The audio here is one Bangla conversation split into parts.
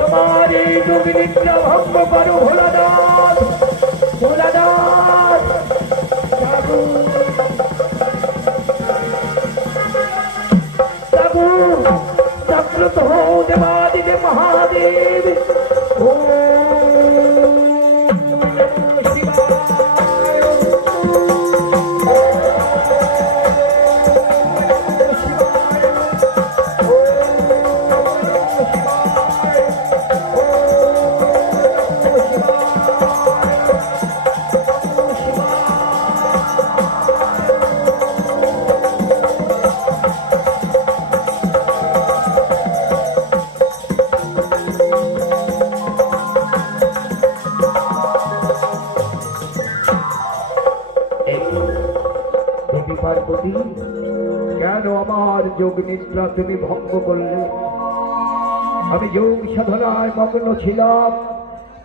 তোমার এই যোগিনিদ্রা ভঙ্গ করো ভোলানাথ। ভোলানাথ জাগ্রত হও দেবাদিদেব মহাদেব। পার্বতী, কেন আমার যোগ নিদ্রা তুমি ভঙ্গ করলে? আমি যোগ সাধনায় মগ্ন ছিলাম,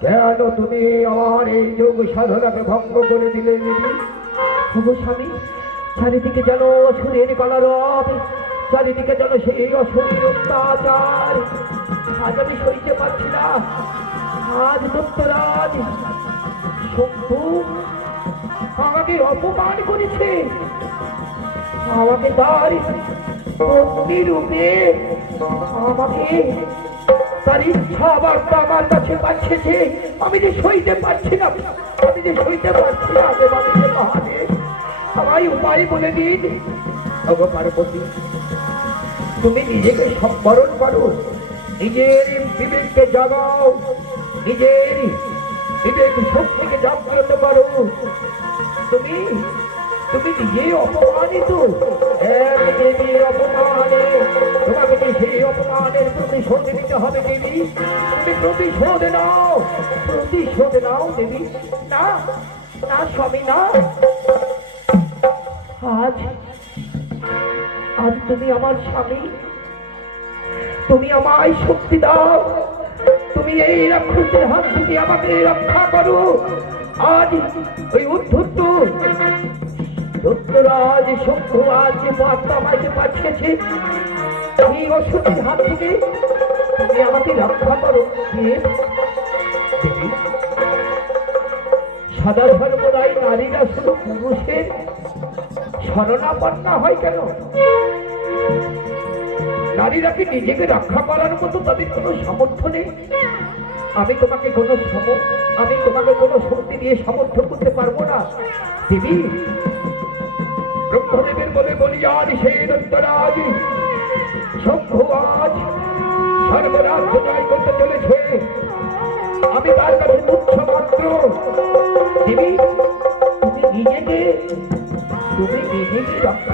কেন তুমি আমার এই যোগ সাধনাকে ভঙ্গ করে দিলে? স্বামী, চারিদিকে যেন অসুরের কলরব, চারিদিকে যেন সেই অসুরের অত্যাচার। আজ আমি সইতে পারছি না। আজ দত্তরাজ শম্ভু আমাকে অপমান করেছে, আমাকে তার পত্নী রূপে আমাকে তার ইচ্ছা বার্তা আমার কাছে পাঠিয়েছে। আমি যে সইতে পারছি না, আমি যে সইতে পারছি না। দেবাদিদেব মহাদেব, আমায় উপায় বলে দিন। ওগো পার্বতী, তুমি নিজেকে সম্বরণ করো, নিজের বিবেককে জাগাও, নিজের বিবেক শক্তিকে জাগ্রত করো। তুমি তুমি নিজেই অপমানিত। এক দেবীর অপমানে তোমাকে যে সেই অপমানের প্রতিশোধ নিতে হবে দেবী। তুমি প্রতিশোধ নাও, প্রতিশোধ নাও দেবী। না না স্বামী, না। আজ আজ তুমি আমার স্বামী, তুমি আমায় শক্তি দাও, তুমি এই রাক্ষসের হাত থেকে আমাকে রক্ষা করো। আজ ওই উদ্ধত দত্তরাজ শম্ভু আজ যে বার্তা আমাকে পাঠিয়েছে, এই অসুরের হাত থেকে তুমি আমাকে রক্ষা করো। সাদা সর্বদাই নারীরা শুধু পুরুষের শরণাপন্না হয় কেন? নারীরা কি নিজেকে রক্ষা করার মতো তাদের কোনো সামর্থ্য নেই? আমি তোমাকে কোনো শক্তি দিয়ে সামর্থ্য করতে পারবো না দেবী। ব্রহ্মদেবের বলে বলি আর সেই দত্তরাজ শম্ভু আজ সর্বরাজ্য জয় করতে চলেছে। আমি তার কাছে তুচ্ছ মাত্র দেবী। তুমি নিজেকে রক্ষা